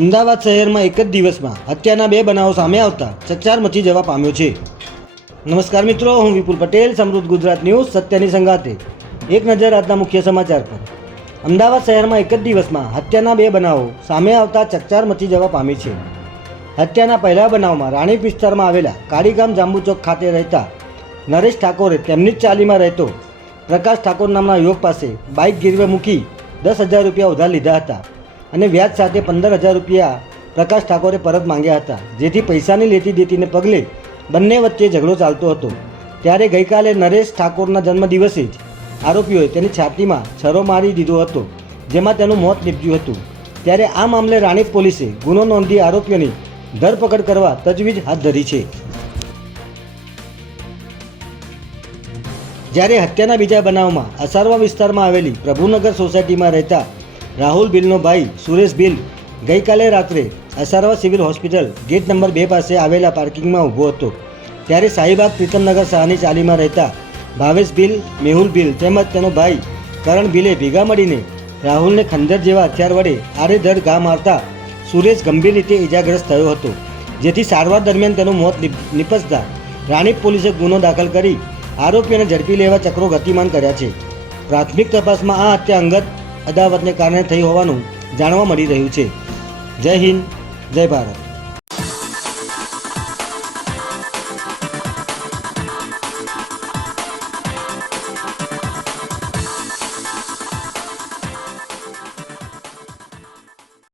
અમદાવાદ શહેરમાં એક જ દિવસમાં હત્યાના બે બનાવો સામે આવતા ચકચાર મચી જવા પામ્યો છે. નમસ્કાર મિત્રો, હું વિપુલ પટેલ, સમૃદ્ધ ગુજરાત ન્યૂઝ, સત્યની સંગાતે એક નજર આજના મુખ્ય સમાચાર પર. અમદાવાદ શહેરમાં એક જ દિવસમાં હત્યાના બે બનાવો સામે આવતા ચકચાર મચી જવા પામી છે. હત્યાના પહેલા બનાવમાં રાણીપ વિસ્તારમાં આવેલા કાળીગામ જાંબુચોક ખાતે રહેતા નરેશ ઠાકોરે તેમની જ ચાલીમાં રહેતો પ્રકાશ ઠાકોર નામના યુવક પાસે બાઇક ગીરવે મૂકી દસ હજાર રૂપિયા ઉધાર લીધા હતા. અને વ્યાજ સાથે પંદર હજાર રૂપિયા પ્રકાશ ઠાકોરે પરત માંગ્યા હતા, જેથી પૈસાની લેતી દેતીને પગલે બંને વચ્ચે ઝઘડો ચાલતો હતો. ત્યારે ગઈકાલે નરેશ ઠાકોરના જન્મદિવસે જ આરોપીઓએ તેની છાતીમાં છરો મારી દીધો હતો, જેમાં તેનું મોત નીપજ્યું હતું. ત્યારે આ મામલે રાણીપ પોલીસે ગુનો નોંધી આરોપીઓની ધરપકડ કરવા તજવીજ હાથ ધરી છે. જ્યારે હત્યાના બીજા બનાવમાં અસારવા વિસ્તારમાં આવેલી પ્રભુનગર સોસાયટીમાં રહેતા રાહુલ બિલનો ભાઈ સુરેશ બિલ ગઈકાલે રાત્રે Asarwa civil hospital gate number બે પાસે આવેલા પાર્કિંગમાં ઊભો હતો. ત્યારે શાહીબાગ પ્રીતમનગર શાહની ચાલીમાં રહેતા ભાવેશ બિલ, મેહુલ બિલ તેમજ તેનો ભાઈ કરણ બિલે ભેગા મળીને રાહુલને ખંજર જેવા હથિયાર વડે આડેધડ ઘા મારતા સુરેશ ગંભીર રીતે ઇજાગ્રસ્ત થયો હતો. જેથી સારવાર દરમિયાન તેનું મોત નિપજતા રાણીપ પોલીસે ગુનો દાખલ કરી આરોપીઓને ઝડપી લેવા ચક્રો ગતિમાન કર્યા છે. પ્રાથમિક તપાસમાં આ હત્યા અંગત અદાવતને કારણે થઈ હોવાનું જાણવા મળી રહ્યું છે. જય હિન્દ જય ભારત.